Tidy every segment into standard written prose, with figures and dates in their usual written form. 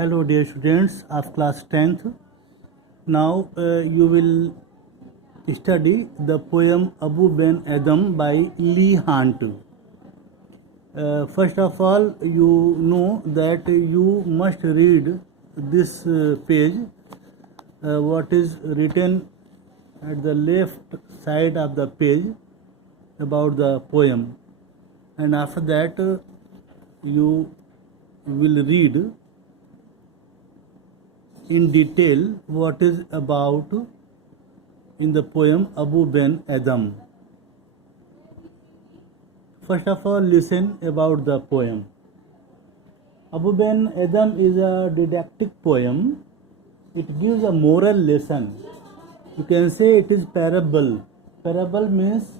Hello dear students of class 10th. Now you will study the poem Abu Ben Adam by Lee Hunt. First of all, you know that you must read this page, what is written at the left side of the page about the poem, and after that you will read in detail what is about in the poem Abu Ben Adam. First of all, listen about the poem. Abu Ben Adam is a didactic poem. It gives a moral lesson. You can say it is parable. Parable means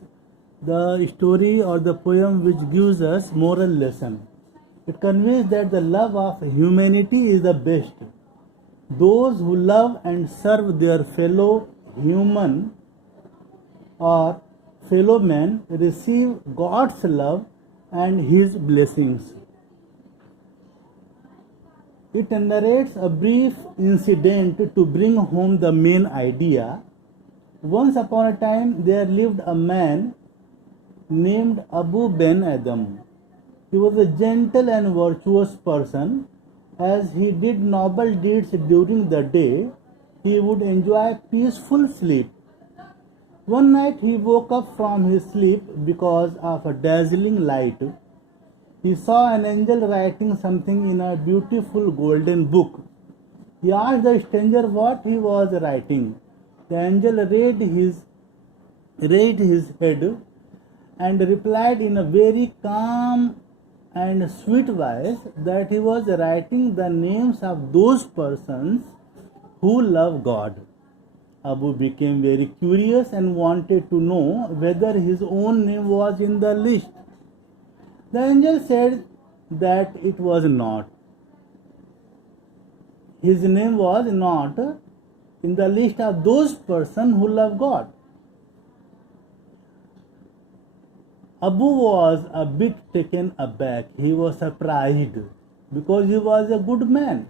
the story or the poem which gives us moral lesson. It conveys that the love of humanity is the best. Those who love and serve their fellow human or fellow men receive God's love and His blessings. It narrates a brief incident to bring home the main idea. Once upon a time there lived a man named Abu Ben Adam. He was a gentle and virtuous person. As he did noble deeds during the day, he would enjoy peaceful sleep. One night he woke up from his sleep because of a dazzling light. He saw an angel writing something in a beautiful golden book. He asked the stranger what he was writing. The angel raised his head and replied in a very calm and sweet voice that he was writing the names of those persons who love God. Abu became very curious and wanted to know whether his own name was in the list. The angel said that it was not. His name was not in the list of those persons who love God. Abu was a bit taken aback. He was surprised because he was a good man.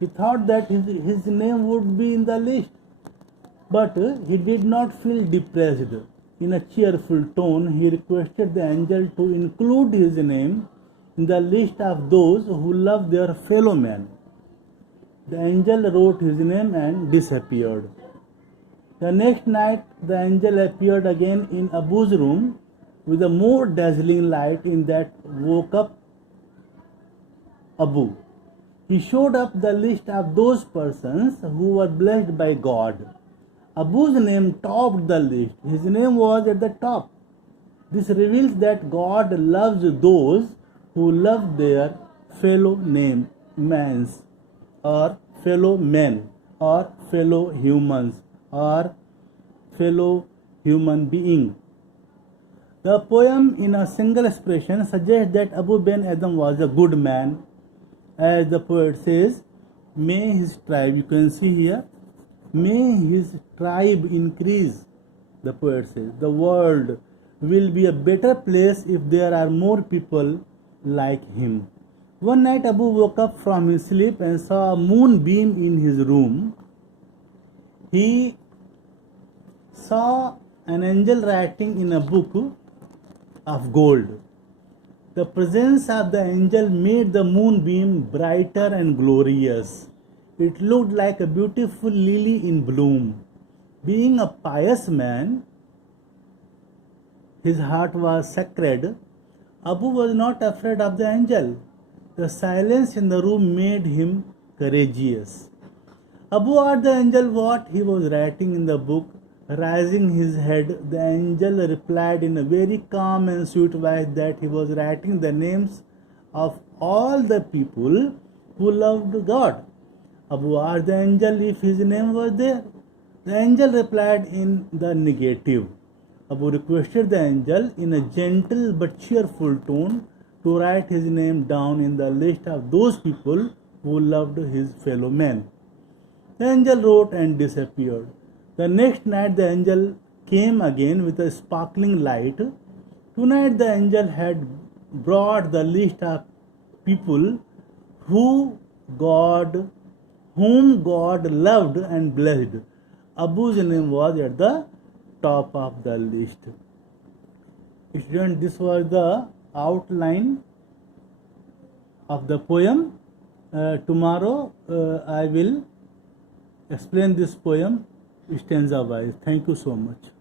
He thought that his name would be in the list. But he did not feel depressed. In a cheerful tone, he requested the angel to include his name in the list of those who love their fellow man. The angel wrote his name and disappeared. The next night, the angel appeared again in Abu's room with a more dazzling light in that woke up Abu. He showed up the list of those persons who were blessed by God. Abu's name topped the list. His name was at the top. This reveals that God loves those who love their fellow mans or fellow men or fellow humans or fellow human being. The poem in a single expression suggests that Abu Ben Adam was a good man. As the poet says, may his tribe, you can see here, may his tribe increase. The poet says, the world will be a better place if there are more people like him. One night Abu woke up from his sleep and saw a moonbeam in his room. He saw an angel writing in a book of gold. The presence of the angel made the moonbeam brighter and glorious. It looked like a beautiful lily in bloom. Being a pious man, his heart was sacred. Abu was not afraid of the angel. The silence in the room made him courageous. Abu asked the angel what he was writing in the book. Raising his head, the angel replied in a very calm and sweet voice that he was writing the names of all the people who loved God. Abu asked the angel if his name was there. The angel replied in the negative. Abu requested the angel in a gentle but cheerful tone to write his name down in the list of those people who loved his fellow men. The angel wrote and disappeared. The next night the angel came again with a sparkling light. Tonight the angel had brought the list of people who God, whom God loved and blessed. Abu's name was at the top of the list. Students, this was the outline of the poem. Tomorrow I will explain this poem stanza wise. Thank you so much.